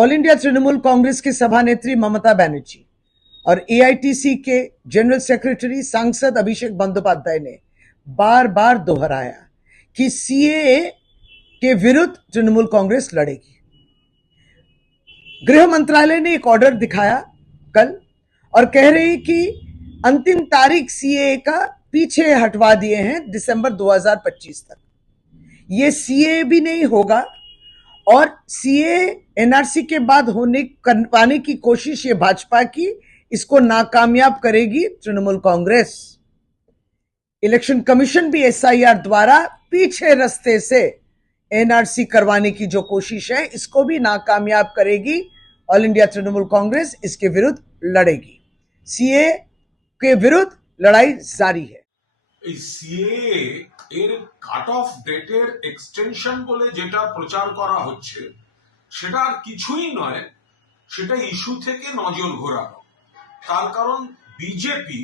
All India Trinamool Congress की सभानेत्री ममता बैनर्जी और AITC के जनरल सेक्रेटरी सांसद अभिषेक बंदोपाध्याय ने बार बार दोहराया कि सीएए के विरुद्ध तृणमूल कांग्रेस लड़ेगी। गृह मंत्रालय ने एक ऑर्डर दिखाया कल और कह रही कि अंतिम तारीख सीएए का पीछे हटवा दिए हैं दिसंबर 2025 तक। ये सीए भी नहीं होगा और सीए एनआरसी के बाद होने कर पाने की कोशिश ये भाजपा की, इसको नाकामयाब करेगी तृणमूल कांग्रेस। इलेक्शन कमीशन भी एसआईआर द्वारा पीछे रस्ते से एनआरसी करवाने की जो कोशिश है, इसको भी नाकामयाब करेगी ऑल इंडिया तृणमूल कांग्रेस, इसके विरुद्ध लड़ेगी। सीए के विरुद्ध लड़ाई जारी है। এই সিএ এর কাট অফ ডেটের এক্সটেনশন বলে যেটা প্রচার করা হচ্ছে, সেটা আর কিছুই নয়, সেটা ইস্যু থেকে নজর ঘোরানো। তার কারণ বিজেপি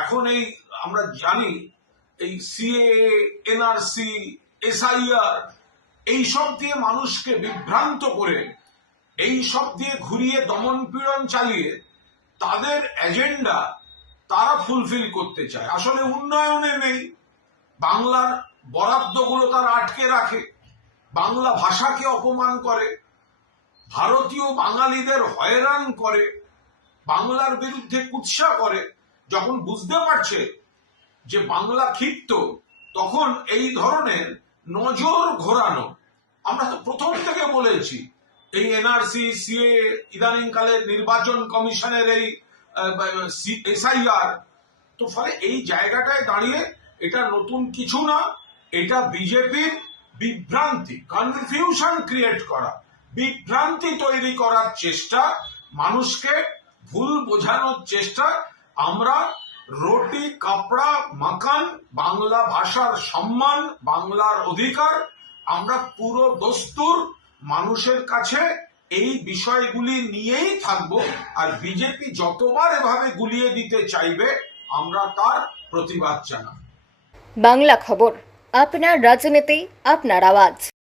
এখন এই, আমরা জানি, এই সিএ এনআরসি এসআইআর এই সব দিয়ে মানুষকে বিভ্রান্ত করে, এই সব দিয়ে ঘুরিয়ে দমন পীড়ন চালিয়ে তাদের এজেন্ডা তারা ফুলফিল করতে চায়। আসলে উন্নয়নে নেই। বাংলার বরাদ্দগুলো তারা আটকে রাখে। বাংলা ভাষাকে অপমান করে। ভারতীয় বাঙালিদের হয়রান করে। বাংলার বিরুদ্ধে কুৎসা করে। যখন বুঝতে পারছে যে বাংলা ক্ষিপ্ত, তখন এই ধরনের নজর ঘোরানো, আমরা তো প্রথম থেকে বলেছি, এই এনআরসি সিএ ইদানিংকালের নির্বাচন কমিশনের এই এসআইআর। তো ফলে এই জায়গাটায় দাঁড়িয়ে এটা নতুন কিছু না, এটা বিজেপির বিভ্রান্তি কনফিউশন ক্রিয়েট করা, বিভ্রান্তি তৈরি করার চেষ্টা, মানুষকে ভুল বোঝানোর চেষ্টা। আমরা রুটি, কাপড়া মাকান বাংলা ভাষার সম্মান, বাংলার অধিকার, আমরা পুরো দস্তুর মানুষের কাছে এই বিষয়গুলি নিয়েই থাকব। আর বিজেপি যতবার এভাবে গুলিয়ে দিতে চাইবে, আমরা তার প্রতিবাদ জানাব। বাংলা খবর, আপনার রাজনীতি, আপনার আওয়াজ।